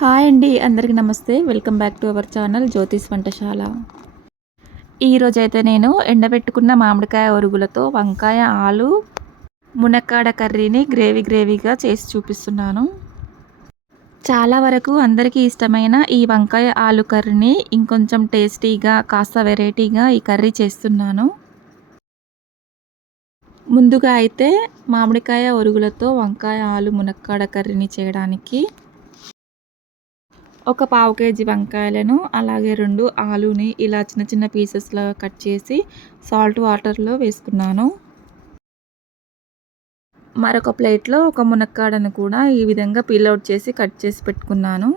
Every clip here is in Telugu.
హాయ్ అండి, అందరికీ నమస్తే. Welcome back to our channel జ్యోతిష్ వంటశాల. ఈరోజైతే నేను ఎండబెట్టుకున్న మామిడికాయ ఒరుగులతో వంకాయ ఆలు మునక్కాడ కర్రీని గ్రేవీగా చేసి చూపిస్తున్నాను. చాలా వరకు అందరికీ ఇష్టమైన ఈ వంకాయ ఆలు కర్రీని ఇంకొంచెం టేస్టీగా కాస్త వెరైటీగా ఈ కర్రీ చేస్తున్నాను. ముందుగా అయితే మామిడికాయ ఒరుగులతో వంకాయ ఆలు మునక్కాడ కర్రీని చేయడానికి ఒక పావు కేజీ వంకాయలను, అలాగే 2 ఆలుని ఇలా చిన్న చిన్న పీసెస్‌లాగా కట్ చేసి సాల్ట్ వాటర్‌లో వేసుకున్నాను. మరొక ప్లేట్‌లో ఒక మునక్కాడను కూడా ఈ విధంగా పీల్ అవుట్ చేసి కట్ చేసి పెట్టుకున్నాను.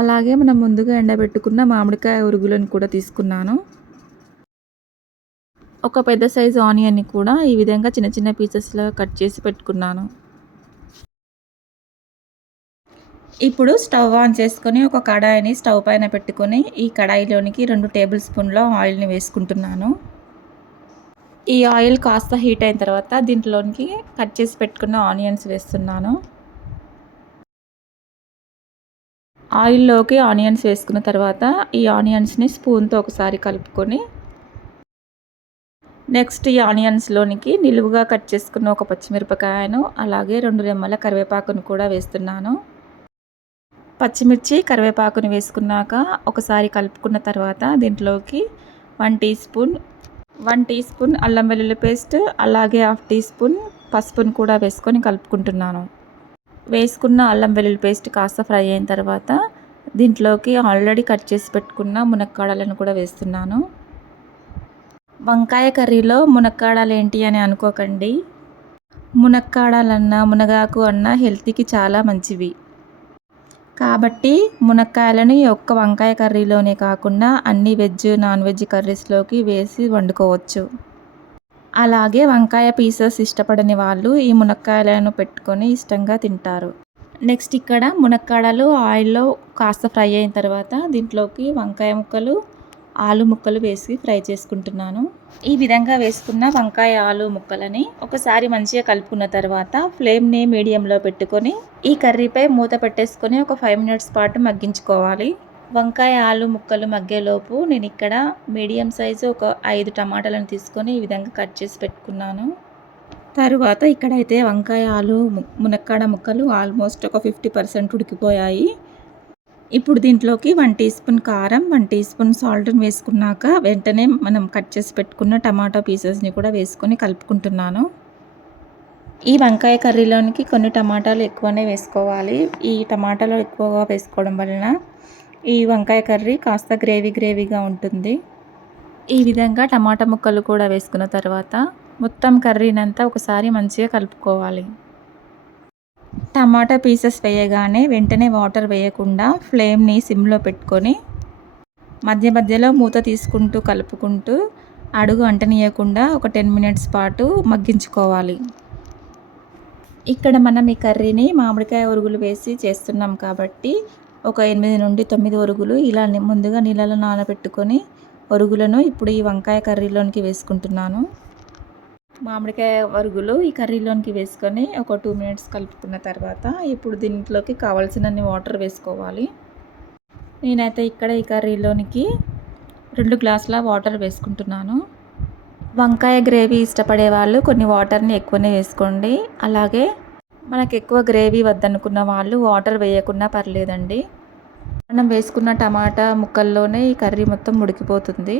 అలాగే మనం ముందుగా ఎండబెట్టుకున్న మామిడికాయ ఉరుగులను కూడా తీసుకున్నాను. ఒక పెద్ద సైజు ఆనియన్‌ని కూడా ఈ విధంగా చిన్న చిన్న పీసెస్‌లాగా కట్ చేసి పెట్టుకున్నాను. ఇప్పుడు స్టవ్ ఆన్ చేసుకొని ఒక కడాయిని స్టవ్ పైన పెట్టుకొని ఈ కడాయిలోనికి 2 టేబుల్ స్పూన్ల ఆయిల్ని వేసుకుంటున్నాను. ఈ ఆయిల్ కాస్త హీట్ అయిన తర్వాత దీంట్లోనికి కట్ చేసి పెట్టుకున్న ఆనియన్స్ వేస్తున్నాను. ఆయిల్లోకి ఆనియన్స్ వేసుకున్న తర్వాత ఈ ఆనియన్స్ని స్పూన్తో ఒకసారి కలుపుకొని నెక్స్ట్ ఈ ఆనియన్స్లోనికి నిలువుగా కట్ చేసుకున్న ఒక పచ్చిమిరపకాయను, అలాగే 2 రెమ్మల కరివేపాకును కూడా వేస్తున్నాను. పచ్చిమిర్చి కరివేపాకుని వేసుకున్నాక ఒకసారి కలుపుకున్న తర్వాత దీంట్లోకి 1 టీ స్పూన్ అల్లం వెల్లుల్లి పేస్ట్, అలాగే 1/2 టీ స్పూన్ పసుపును కూడా వేసుకొని కలుపుకుంటున్నాను. వేసుకున్న అల్లం వెల్లుల్లి పేస్ట్ కాస్త ఫ్రై అయిన తర్వాత దీంట్లోకి ఆల్రెడీ కట్ చేసి పెట్టుకున్న మునక్కాడలను కూడా వేస్తున్నాను. వంకాయ కర్రీలో మునక్కాడలు ఏంటి అని అనుకోకండి. మునక్కాడలన్నా మునగాకు అన్నా హెల్త్కి చాలా మంచివి. కాబట్టి మునక్కాయలని ఒక్క వంకాయ కర్రీలోనే కాకుండా అన్ని వెజ్, నాన్ వెజ్ కర్రీస్లోకి వేసి వండుకోవచ్చు. అలాగే వంకాయ పీసెస్ ఇష్టపడని వాళ్ళు ఈ మునక్కాయలను పెట్టుకొని ఇష్టంగా తింటారు. నెక్స్ట్ ఇక్కడ మునక్కాడలు ఆయిల్లో కాస్త ఫ్రై అయిన తర్వాత దీంట్లోకి వంకాయ ముక్కలు, ఆలు ముక్కలు వేసి ఫ్రై చేసుకుంటున్నాను. ఈ విధంగా వేసుకున్న వంకాయ ఆలు ముక్కలని ఒకసారి మంచిగా కలుపుకున్న తర్వాత ఫ్లేమ్ని మీడియంలో పెట్టుకొని ఈ కర్రీపై మూత పెట్టేసుకొని ఒక 5 మినిట్స్ పాటు మగ్గించుకోవాలి. వంకాయ ఆలు ముక్కలు మగ్గేలోపు నేను ఇక్కడ మీడియం సైజు ఒక 5 టమాటాలను తీసుకొని ఈ విధంగా కట్ చేసి పెట్టుకున్నాను. తరువాత ఇక్కడైతే వంకాయ ఆలు మునక్కాడ ముక్కలు ఆల్మోస్ట్ ఒక 50% ఉడికిపోయాయి. ఇప్పుడు దీంట్లోకి 1 టీ స్పూన్ కారం, 1 టీ స్పూన్ సాల్ట్ని వేసుకున్నాక వెంటనే మనం కట్ చేసి పెట్టుకున్న టమాటో పీసెస్ని కూడా వేసుకొని కలుపుకుంటున్నాను. ఈ వంకాయ కర్రీలోనికి కొన్ని టమాటాలు ఎక్కువనే వేసుకోవాలి. ఈ టమాటాలు ఎక్కువగా వేసుకోవడం వలన ఈ వంకాయ కర్రీ కాస్త గ్రేవీగా ఉంటుంది. ఈ విధంగా టమాటా ముక్కలు కూడా వేసుకున్న తర్వాత మొత్తం కర్రీనంతా ఒకసారి మంచిగా కలుపుకోవాలి. టమాటా పీసెస్ వేయగానే వెంటనే వాటర్ వేయకుండా ఫ్లేమ్ని సిమ్లో పెట్టుకొని మధ్యలో మూత తీసుకుంటూ కలుపుకుంటూ అడుగు అంటనీయకుండా ఒక 10 మినిట్స్ పాటు మగ్గించుకోవాలి. ఇక్కడ మనం ఈ కర్రీని మామిడికాయ ఒరుగులు వేసి చేస్తున్నాం కాబట్టి ఒక 8 నుండి 9 ఒరుగులు ఇలా ముందుగా నీళ్ళలో నానబెట్టుకొని ఒరుగులను ఇప్పుడు ఈ వంకాయ కర్రీలోనికి వేసుకుంటున్నాను. మామిడికాయ ఒరుగులు ఈ కర్రీలోనికి వేసుకొని ఒక 2 మినిట్స్ కలుపుకున్న తర్వాత ఇప్పుడు దీంట్లోకి కావాల్సినన్ని వాటర్ వేసుకోవాలి. నేనైతే ఇక్కడ ఈ కర్రీలోనికి 2 గ్లాసుల వాటర్ వేసుకుంటున్నాను. వంకాయ గ్రేవీ ఇష్టపడే వాళ్ళు కొన్ని వాటర్ని ఎక్కువనే వేసుకోండి. అలాగే మనకు ఎక్కువ గ్రేవీ వద్దనుకున్న వాళ్ళు వాటర్ వేయకుండా పర్లేదండి. మనం వేసుకున్న టమాటా ముక్కల్లోనే ఈ కర్రీ మొత్తం ఉడికిపోతుంది.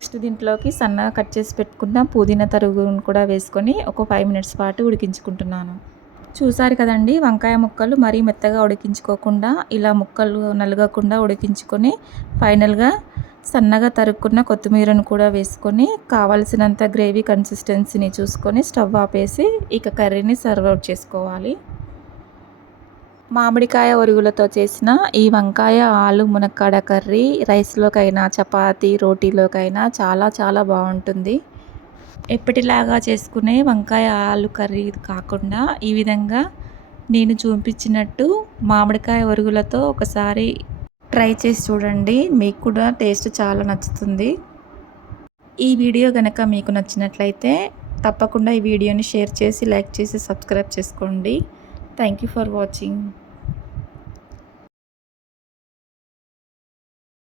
నెక్స్ట్ దీంట్లోకి సన్నగా కట్ చేసి పెట్టుకున్న పుదీనా తరుగును కూడా వేసుకొని ఒక 5 మినిట్స్ పాటు ఉడికించుకుంటున్నాను. చూసారు కదండి, వంకాయ ముక్కలు మరీ మెత్తగా ఉడికించుకోకుండా ఇలా ముక్కలు నలగకుండా ఉడికించుకొని ఫైనల్గా సన్నగా తరుక్కున్న కొత్తిమీరను కూడా వేసుకొని కావాల్సినంత గ్రేవీ కన్సిస్టెన్సీని చూసుకొని స్టవ్ ఆపేసి ఇక కర్రీని సర్వ్ అవుట్ చేసుకోవాలి. మామిడికాయ ఒరుగులతో చేసిన ఈ వంకాయ ఆలు మునక్కాడ కర్రీ రైస్లోకైనా, చపాతీ, రోటీలోకైనా చాలా బాగుంటుంది. ఎప్పటిలాగా చేసుకునే వంకాయ ఆలు కర్రీ కాకుండా ఈ విధంగా నేను చూపించినట్టు మామిడికాయ ఒరుగులతో ఒకసారి ట్రై చేసి చూడండి. మీకు కూడా టేస్ట్ చాలా నచ్చుతుంది. ఈ వీడియో కనుక మీకు నచ్చినట్లయితే తప్పకుండా ఈ వీడియోని షేర్ చేసి, లైక్ చేసి, సబ్స్క్రైబ్ చేసుకోండి. Thank you for watching.